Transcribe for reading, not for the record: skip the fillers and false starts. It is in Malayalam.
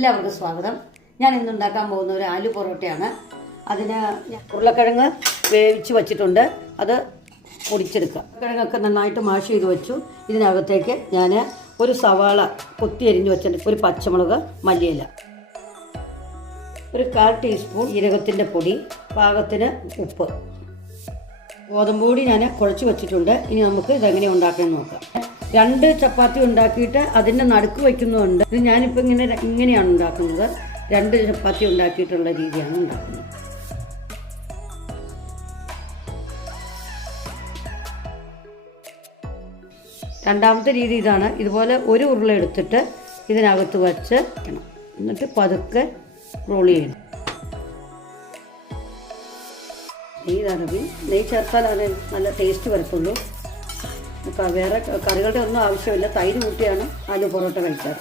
എല്ലാവർക്കും സ്വാഗതം. ഞാൻ ഇന്നുണ്ടാക്കാൻ പോകുന്ന ഒരു ആലു പൊറോട്ടയാണ്. അതിന് ഉരുളക്കിഴങ്ങ് വേവിച്ച് വച്ചിട്ടുണ്ട്, അത് പൊടിച്ചെടുക്കുക. കിഴങ്ങൊക്കെ നന്നായിട്ട് മാഷ് ചെയ്ത് വെച്ചു. ഇതിനകത്തേക്ക് ഞാൻ ഒരു സവാള കൊത്തി അരിഞ്ഞ് വെച്ചിട്ട്, ഒരു പച്ചമുളക്, മല്ലിയില, ഒരു 1/4 ടീസ്പൂൺ ജീരകത്തിൻ്റെ പൊടി, പാകത്തിന് ഉപ്പ്, ഗോതമ്പ് പൊടി ഞാൻ കുഴച്ച് വെച്ചിട്ടുണ്ട്. ഇനി നമുക്ക് ഇതെങ്ങനെ ഉണ്ടാക്കണമെന്ന് നോക്കാം. 2 ചപ്പാത്തി ഉണ്ടാക്കിയിട്ട് അതിൻ്റെ നടുക്ക് വയ്ക്കുന്നുണ്ട്. ഇത് ഞാനിപ്പോൾ ഇങ്ങനെയാണ് ഉണ്ടാക്കുന്നത്. 2 ചപ്പാത്തി ഉണ്ടാക്കിയിട്ടുള്ള രീതിയാണ് ഉണ്ടാക്കുന്നത്. രണ്ടാമത്തെ രീതി ഇതാണ്. ഇതുപോലെ ഒരു ഉരുള എടുത്തിട്ട് ഇതിനകത്ത് വച്ച് വയ്ക്കണം. എന്നിട്ട് പതുക്കെ റോൾ ചെയ്യണം. നെയ്യ് ചേർത്താലാണ് നല്ല ടേസ്റ്റ് വരത്തുള്ളൂ. വേറെ കറികളുടെ ഒന്നും ആവശ്യമില്ല. തൈര് കൂട്ടിയാണ് ആലു പൊറോട്ട കഴിക്കാറ്.